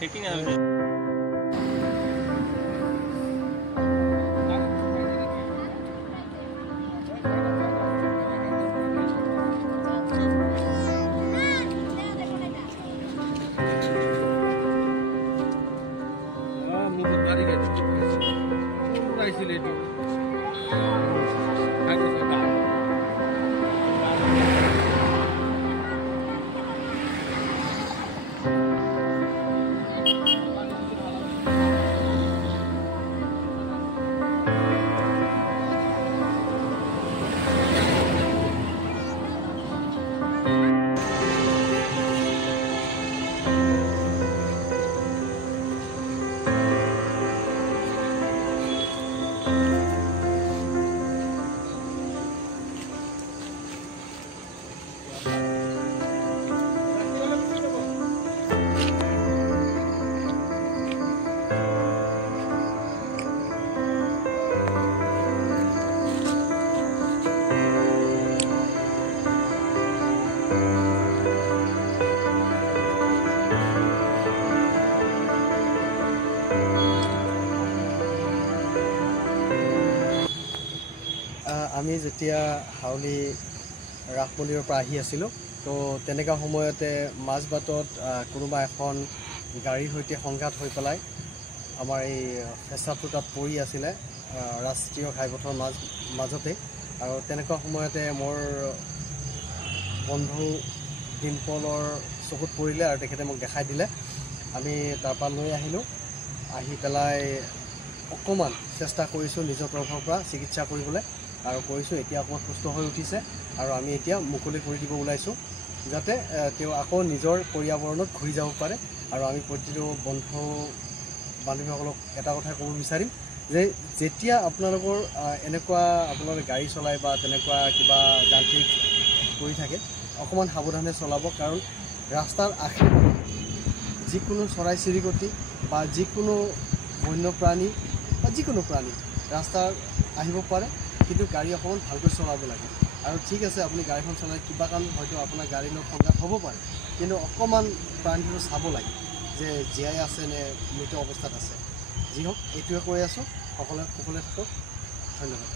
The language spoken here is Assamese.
সেটিং আছে আমি যেতিয়া হাউলি ৰাস মন্দিৰৰ পৰা আহি আছিলোঁ তো তেনেকুৱা সময়তে মাজবাটত কোনোবা এখন গাড়ীৰ সৈতে সংঘাত হৈ পেলাই আমাৰ এই ফেচাটো তাত পৰি আছিলে ৰাষ্ট্ৰীয় ঘাইপথৰ মাজতে আৰু তেনেকুৱা সময়তে মোৰ বন্ধু ডিম্পলৰ চকুত পৰিলে আৰু তেখেতে মোক দেখাই দিলে আমি তাৰপৰা লৈ আহিলোঁ আহি পেলাই অকণমান চেষ্টা কৰিছোঁ নিজৰ তৰফৰ পৰা চিকিৎসা কৰিবলৈ আৰু কৰিছোঁ এতিয়া অকণমান সুস্থ হৈ উঠিছে আৰু আমি এতিয়া মুকলি কৰি দিব ওলাইছোঁ যাতে তেওঁ আকৌ নিজৰ পৰিয়াবৰণত ঘূৰি যাব পাৰে আৰু আমি প্ৰতিটো বন্ধু বান্ধৱীসকলক এটা কথা ক'ব বিচাৰিম যে যেতিয়া আপোনালোকৰ এনেকুৱা আপোনালোকে গাড়ী চলায় বা তেনেকুৱা কিবা যান্ত্ৰিক কৰি থাকে অকণমান সাৱধানে চলাব কাৰণ ৰাস্তাৰ আশে যিকোনো চৰাই চিৰিকটি বা যিকোনো বন্যপ্ৰাণী বা যিকোনো প্ৰাণী ৰাস্তাত আহিব পাৰে কিন্তু গাড়ী অকণমান ভালকৈ চলাব লাগে আৰু ঠিক আছে আপুনি গাড়ীখন চলাই কিবা কাৰণ হয়তো আপোনাৰ গাড়ীৰ লগত সংঘাত হ'ব পাৰে কিন্তু অকণমান প্ৰাণীটো চাব লাগে যে জীয়াই আছে নে মৃত অৱস্থাত আছে যি হওক এইটোৱে কৈ আছোঁ সকলোৱে থাকক ধন্যবাদ।